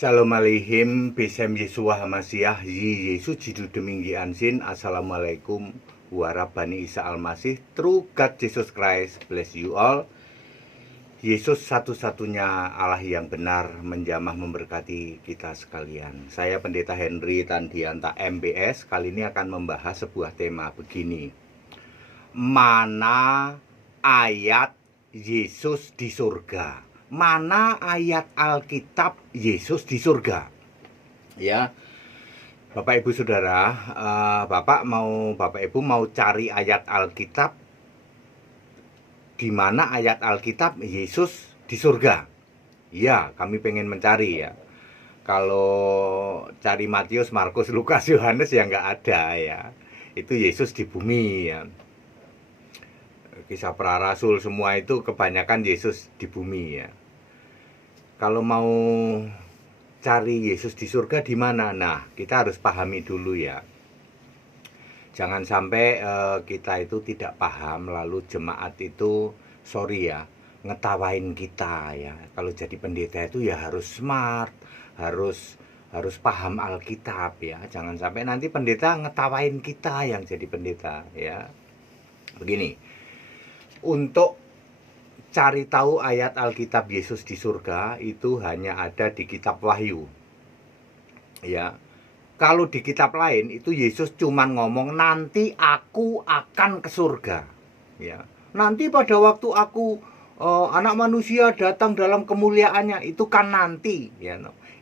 Shalom Aleichem, Besem Yeshua HaMashiach, Yesus Jidul Deminggi Ansin, Assalamualaikum warahmatullahi Isa Al-Masih, True God Jesus Christ, bless you all. Yesus satu-satunya Allah yang benar, menjamah memberkati kita sekalian. Saya Pendeta Henry Tandianta MBS, kali ini akan membahas sebuah tema begini. Mana ayat Yesus di surga? Mana ayat Alkitab Yesus di surga? Ya, Bapak Ibu Saudara, Bapak Ibu mau cari ayat Alkitab, di mana ayat Alkitab Yesus di surga? Ya, kami pengen mencari ya. Kalau cari Matius, Markus, Lukas, Yohanes ya nggak ada ya. Itu Yesus di bumi ya. Kisah para rasul semua itu kebanyakan Yesus di bumi ya. Kalau mau cari Yesus di surga di mana? Nah, kita harus pahami dulu ya. Jangan sampai kita itu tidak paham, lalu jemaat itu ngetawain kita ya. Kalau jadi pendeta itu ya harus smart, harus paham Alkitab ya. Jangan sampai nanti pendeta ngetawain kita yang jadi pendeta ya. Begini, untuk cari tahu ayat Alkitab Yesus di surga itu hanya ada di kitab Wahyu. Ya. Kalau di kitab lain itu Yesus cuma ngomong nanti aku akan ke surga. Ya. Nanti pada waktu aku anak manusia datang dalam kemuliaannya, itu kan nanti ya.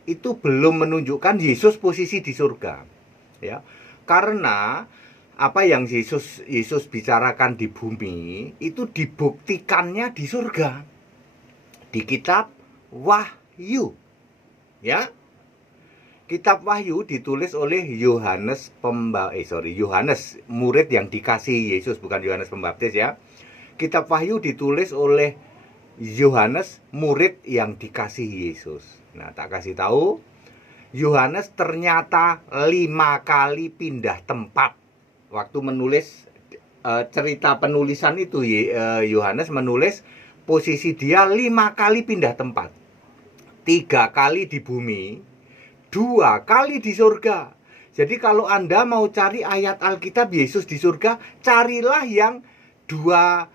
Itu belum menunjukkan Yesus posisi di surga. Ya. Karena apa yang Yesus bicarakan di bumi itu dibuktikannya di surga, di kitab Wahyu ya. Kitab Wahyu ditulis oleh Yohanes murid yang dikasih Yesus, bukan Yohanes Pembaptis ya. Kitab Wahyu ditulis oleh Yohanes, murid yang dikasih Yesus. Nah, tak kasih tahu, Yohanes ternyata 5 kali pindah tempat. Waktu menulis cerita penulisan itu, Yohanes menulis posisi dia 5 kali pindah tempat. 3 kali di bumi, 2 kali di surga. Jadi kalau Anda mau cari ayat Alkitab Yesus di surga, carilah yang dua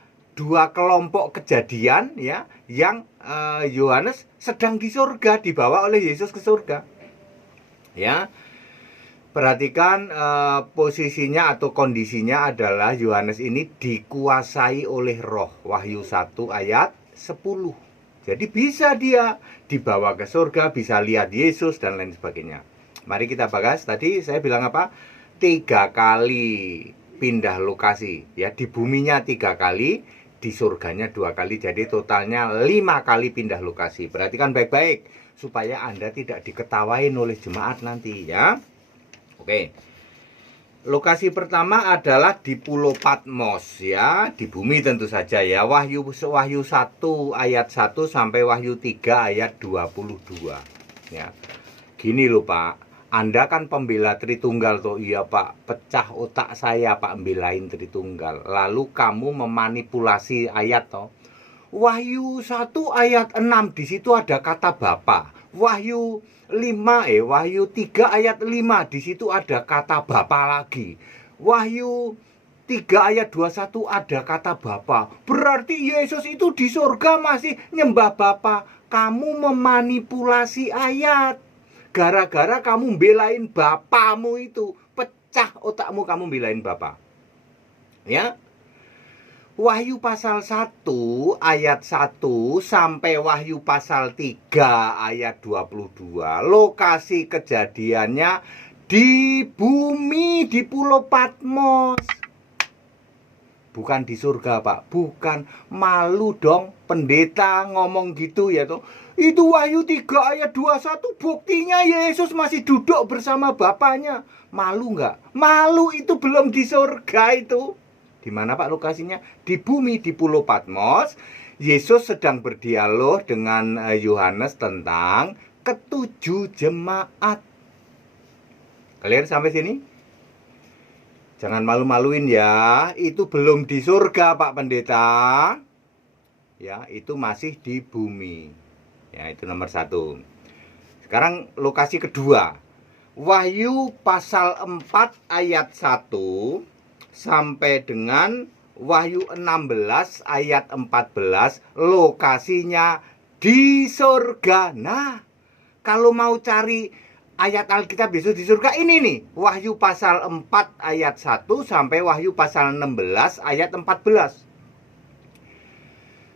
kelompok kejadian ya, yang Yohanes sedang di surga, dibawa oleh Yesus ke surga. Ya. Perhatikan posisinya atau kondisinya adalah Yohanes ini dikuasai oleh Roh. Wahyu 1 ayat 10. Jadi bisa dia dibawa ke surga, bisa lihat Yesus dan lain sebagainya. Mari kita bahas. Tadi saya bilang apa? 3 kali pindah lokasi ya. Di buminya 3 kali, di surganya 2 kali. Jadi totalnya 5 kali pindah lokasi. Perhatikan baik-baik supaya Anda tidak diketawain oleh jemaat nanti ya. Oke, lokasi pertama adalah di Pulau Patmos ya, di bumi tentu saja ya. Wahyu 1 ayat 1 sampai Wahyu 3 ayat 22 ya. Gini loh Pak, Anda kan pembela Tritunggal toh. Iya Pak, pecah otak saya Pak belain Tritunggal. Lalu kamu memanipulasi ayat toh. Wahyu 1 ayat 6 di situ ada kata Bapa. Wahyu 3 ayat 5 di situ ada kata Bapa lagi. Wahyu 3 ayat 21 ada kata Bapa. Berarti Yesus itu di surga masih nyembah Bapa. Kamu memanipulasi ayat. Gara-gara kamu belain Bapamu itu, pecah otakmu kamu belain Bapa. Ya. Wahyu pasal 1 ayat 1 sampai Wahyu pasal 3 ayat 22. Lokasi kejadiannya di bumi, di Pulau Patmos. Bukan di surga Pak, bukan. Malu dong pendeta ngomong gitu ya toh. Itu Wahyu 3 ayat 21, buktinya Yesus masih duduk bersama Bapaknya. Malu nggak? Malu, itu belum di surga itu. Di mana Pak lokasinya? Di bumi, di Pulau Patmos. Yesus sedang berdialog dengan Yohanes tentang ketujuh jemaat. Kalian sampai sini? Jangan malu-maluin ya. Itu belum di surga Pak Pendeta. Ya, itu masih di bumi. Ya, itu nomor 1. Sekarang lokasi kedua. Wahyu pasal 4 ayat 1 sampai dengan Wahyu 16 ayat 14, lokasinya di surga. Nah, kalau mau cari ayat Alkitab Yesus di surga, ini nih, Wahyu pasal 4 ayat 1 sampai Wahyu pasal 16 ayat 14.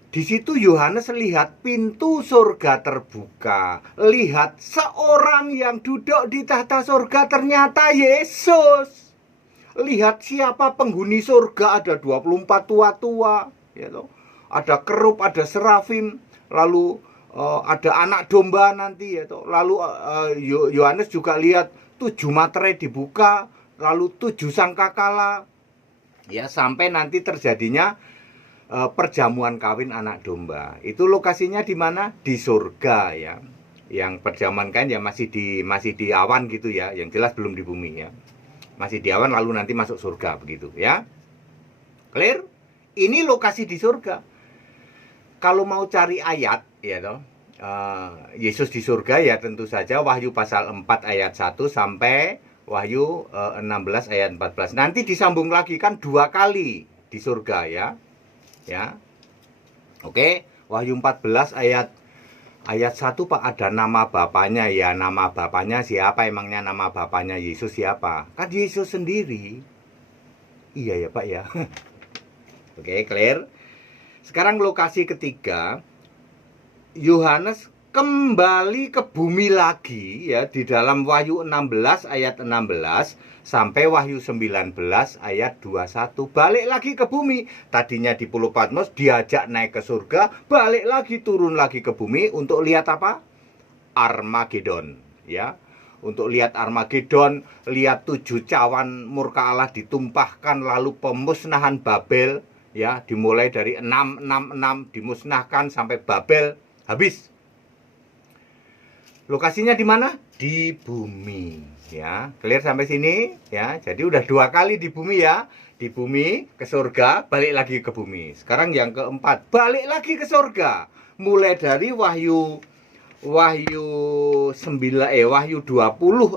Di situ Yohanes lihat pintu surga terbuka. Lihat seorang yang duduk di tahta surga, ternyata Yesus. Lihat siapa penghuni surga, ada 24 tua-tua, ya toh. Ada kerub, ada serafim, lalu ada anak domba nanti, ya toh. Lalu Yohanes juga lihat 7 materai dibuka, lalu 7 sangkakala, ya, sampai nanti terjadinya perjamuan kawin anak domba. Itu lokasinya di mana? Di surga, ya. Yang perjamuan kawin ya masih di awan gitu ya, yang jelas belum di bumi ya. Masih di awan lalu nanti masuk surga begitu ya. Clear? Ini lokasi di surga. Kalau mau cari ayat ya toh, Yesus di surga ya tentu saja Wahyu pasal 4 ayat 1 sampai Wahyu 16 ayat 14. Nanti disambung lagi kan 2 kali di surga ya. Ya. Oke, Wahyu 14 ayat 1 Pak, ada nama bapaknya ya. Nama bapaknya siapa emangnya? Nama bapaknya Yesus siapa? Kan Yesus sendiri. Iya ya Pak ya. Oke, clear. Sekarang lokasi ketiga, Yohanes kembali ke bumi lagi ya, di dalam Wahyu 16 ayat 16 sampai Wahyu 19 ayat 21. Balik lagi ke bumi. Tadinya di Pulau Patmos, diajak naik ke surga, balik lagi turun lagi ke bumi untuk lihat apa? Armageddon, ya. Untuk lihat Armageddon, lihat 7 cawan murka Allah ditumpahkan, lalu pemusnahan Babel, ya, dimulai dari 666 dimusnahkan sampai Babel habis. Lokasinya di mana? Di bumi, ya. Clear sampai sini, ya. Jadi udah 2 kali di bumi ya. Di bumi ke surga, balik lagi ke bumi. Sekarang yang keempat, balik lagi ke surga. Mulai dari Wahyu 20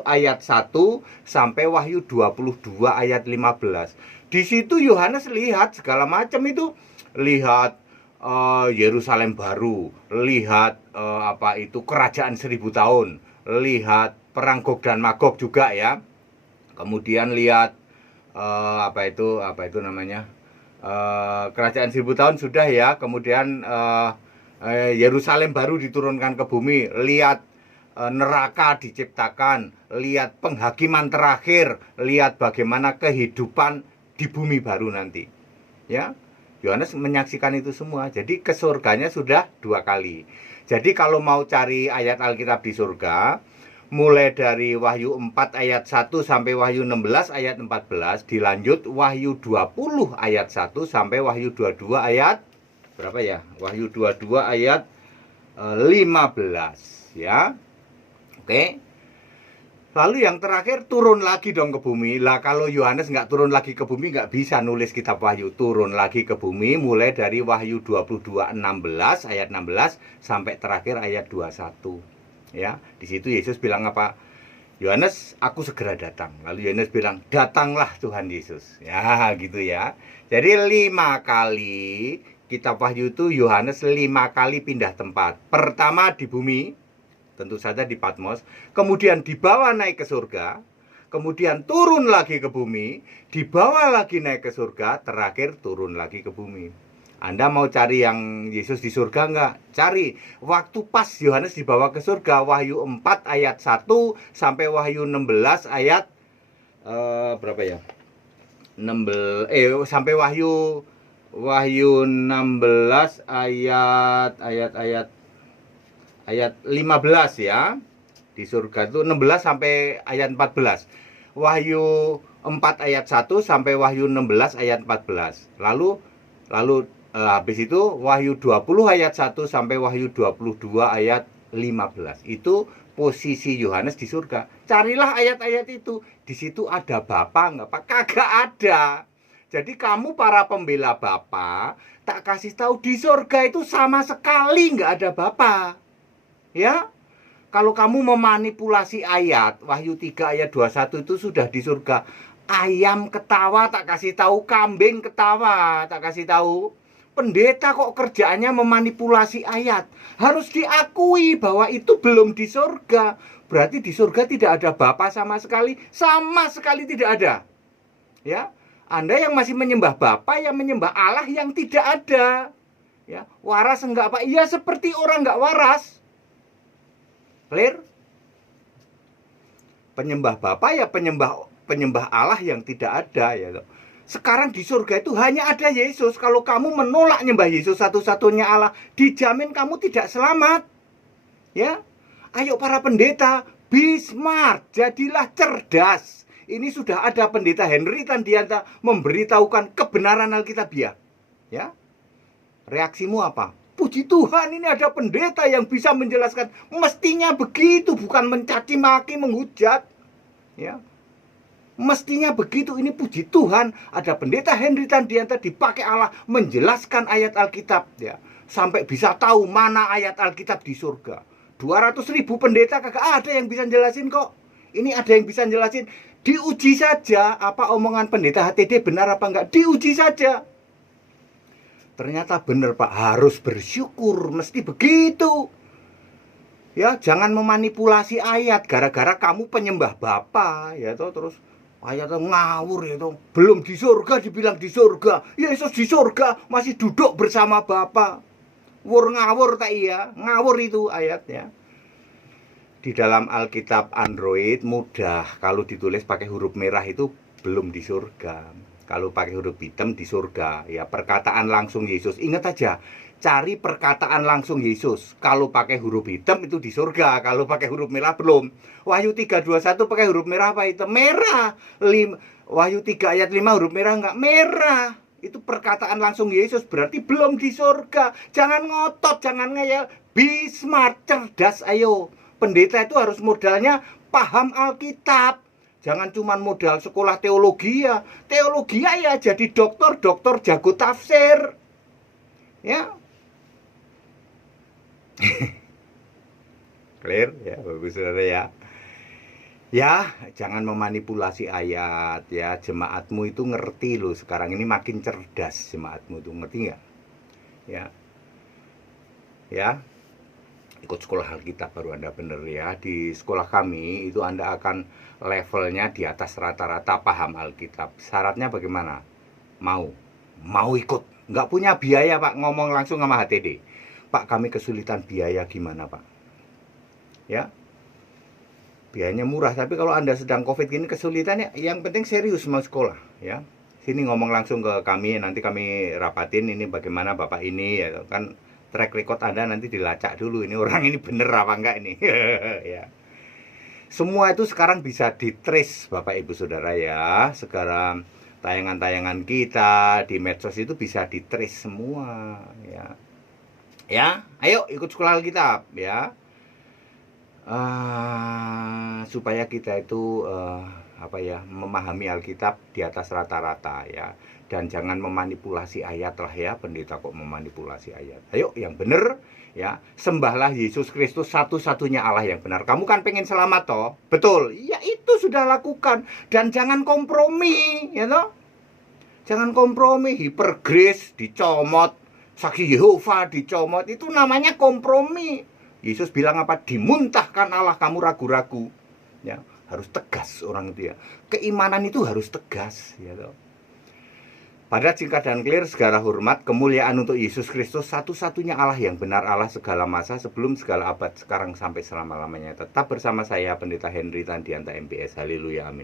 ayat 1 sampai Wahyu 22 ayat 15. Di situ Yohanes lihat segala macam itu, lihat Yerusalem baru, lihat kerajaan 1000 tahun, lihat perang Gog dan Magog juga ya. Kemudian lihat kerajaan 1000 tahun sudah ya. Kemudian Yerusalem baru diturunkan ke bumi, lihat neraka diciptakan, lihat penghakiman terakhir, lihat bagaimana kehidupan di bumi baru nanti. Ya. Yohanes menyaksikan itu semua. Jadi ke surganya sudah 2 kali. Jadi kalau mau cari ayat Alkitab di surga, mulai dari Wahyu 4 ayat 1 sampai Wahyu 16 ayat 14, dilanjut Wahyu 20 ayat 1 sampai Wahyu 22 ayat berapa ya? Wahyu 22 ayat 15 ya. Oke. Lalu yang terakhir turun lagi dong ke bumi. Lah kalau Yohanes nggak turun lagi ke bumi, nggak bisa nulis kitab Wahyu. Turun lagi ke bumi mulai dari Wahyu 22 16 ayat 16 sampai terakhir ayat 21. Ya, di situ Yesus bilang apa? Yohanes, aku segera datang. Lalu Yohanes bilang, datanglah Tuhan Yesus. Ya, gitu ya. Jadi 5 kali kitab Wahyu itu Yohanes 5 kali pindah tempat. Pertama di bumi, tentu saja di Patmos, kemudian dibawa naik ke surga, kemudian turun lagi ke bumi, dibawa lagi naik ke surga, terakhir turun lagi ke bumi. Anda mau cari yang Yesus di surga enggak? Cari. Waktu pas Yohanes dibawa ke surga, Wahyu 4 ayat 1 sampai Wahyu 16 ayat berapa ya? 16 sampai Wahyu 16 ayat 15 ya. Di surga itu 16 sampai ayat 14. Wahyu 4 ayat 1 sampai Wahyu 16 ayat 14. Lalu habis itu Wahyu 20 ayat 1 sampai Wahyu 22 ayat 15. Itu posisi Yohanes di surga. Carilah ayat-ayat itu. Di situ ada Bapa enggak, Pak? Kagak ada. Jadi kamu para pembela Bapa, tak kasih tahu di surga itu sama sekali enggak ada Bapa. Ya, Kalau kamu memanipulasi ayat Wahyu 3 ayat 21 itu sudah di surga. Ayam ketawa tak kasih tahu, kambing ketawa tak kasih tahu. Pendeta kok kerjaannya memanipulasi ayat. Harus diakui bahwa itu belum di surga. Berarti di surga tidak ada Bapa sama sekali tidak ada. Ya, Anda yang masih menyembah Bapa, yang menyembah Allah yang tidak ada. Ya, waras enggak Pak? Iya, seperti orang enggak waras. Clear? Penyembah Bapa ya penyembah Allah yang tidak ada ya. Sekarang di surga itu hanya ada Yesus. Kalau kamu menolak nyembah Yesus satu-satunya Allah, dijamin kamu tidak selamat. Ya. Ayo para pendeta, be smart, jadilah cerdas. Ini sudah ada pendeta Henry Tandianta memberitahukan kebenaran Alkitabiah. Ya. Reaksimu apa? Puji Tuhan, ini ada pendeta yang bisa menjelaskan. Mestinya begitu, bukan mencaci maki, menghujat. Ya. Mestinya begitu. Ini puji Tuhan, ada pendeta Henry Tandianta dipakai Allah menjelaskan ayat Alkitab, ya. Sampai bisa tahu mana ayat Alkitab di surga. 200.000 pendeta kagak ada yang bisa jelasin kok. Ini ada yang bisa jelasin. Diuji saja apa omongan pendeta HTD benar apa enggak. Diuji saja. Ternyata benar Pak, harus bersyukur, mesti begitu. Ya, jangan memanipulasi ayat gara-gara kamu penyembah Bapa, ya toh, terus ayatnya ngawur ya toh. Belum di surga dibilang di surga. Yesus di surga masih duduk bersama Bapa. Wur ngawur tak iya, ngawur itu ayatnya. Di dalam Alkitab Android mudah, kalau ditulis pakai huruf merah itu belum di surga. Kalau pakai huruf hitam di surga. Ya, perkataan langsung Yesus. Ingat aja, cari perkataan langsung Yesus. Kalau pakai huruf hitam itu di surga. Kalau pakai huruf merah belum. Wahyu 3:21 pakai huruf merah apa hitam? Merah. Wahyu 3 ayat 5 huruf merah enggak? Merah. Itu perkataan langsung Yesus, berarti belum di surga. Jangan ngotot, jangan ngeyel. Be smart, cerdas, ayo. Pendeta itu harus modalnya paham Alkitab. Jangan cuma modal sekolah teologi ya. Teologi ya jadi dokter jago tafsir. Ya. Clear ya, bagus saudara ya. Ya, jangan memanipulasi ayat ya. Jemaatmu itu ngerti loh, sekarang ini makin cerdas jemaatmu itu, ngerti nggak? Ya. Ya. Ikut sekolah Alkitab baru Anda bener ya. Di sekolah kami itu Anda akan levelnya di atas rata-rata paham Alkitab. Syaratnya bagaimana? Mau ikut. Nggak punya biaya Pak, ngomong langsung sama HTD. Pak, kami kesulitan biaya, gimana Pak? Ya. Biayanya murah, tapi kalau Anda sedang COVID gini kesulitan ya, yang penting serius mau sekolah ya. Sini ngomong langsung ke kami, nanti kami rapatin ini bagaimana Bapak ini ya kan. Track record Anda nanti dilacak dulu, ini orang ini bener apa enggak ini. Ya. Semua itu sekarang bisa di-trace Bapak Ibu Saudara ya. Sekarang tayangan-tayangan kita di medsos itu bisa di-trace semua ya. Ya, ayo ikut sekolah Alkitab ya. Supaya kita itu memahami Alkitab di atas rata-rata ya. Dan jangan memanipulasi ayat lah ya, pendeta kok memanipulasi ayat. Ayo yang benar ya, sembahlah Yesus Kristus satu-satunya Allah yang benar. Kamu kan pengen selamat toh? Betul. Ya itu sudah lakukan dan jangan kompromi ya toh. Jangan kompromi, hipergrace dicomot, saksi Yehova dicomot, itu namanya kompromi. Yesus bilang apa? Dimuntahkan Allah kamu ragu-ragu. Ya, harus tegas orang itu ya. Keimanan itu harus tegas ya toh. Pada singkat dan clear, segala hormat, kemuliaan untuk Yesus Kristus, satu-satunya Allah yang benar, Allah segala masa, sebelum segala abad, sekarang sampai selama-lamanya. Tetap bersama saya, Pendeta Henry Tandianta MPS. Haleluya, amin.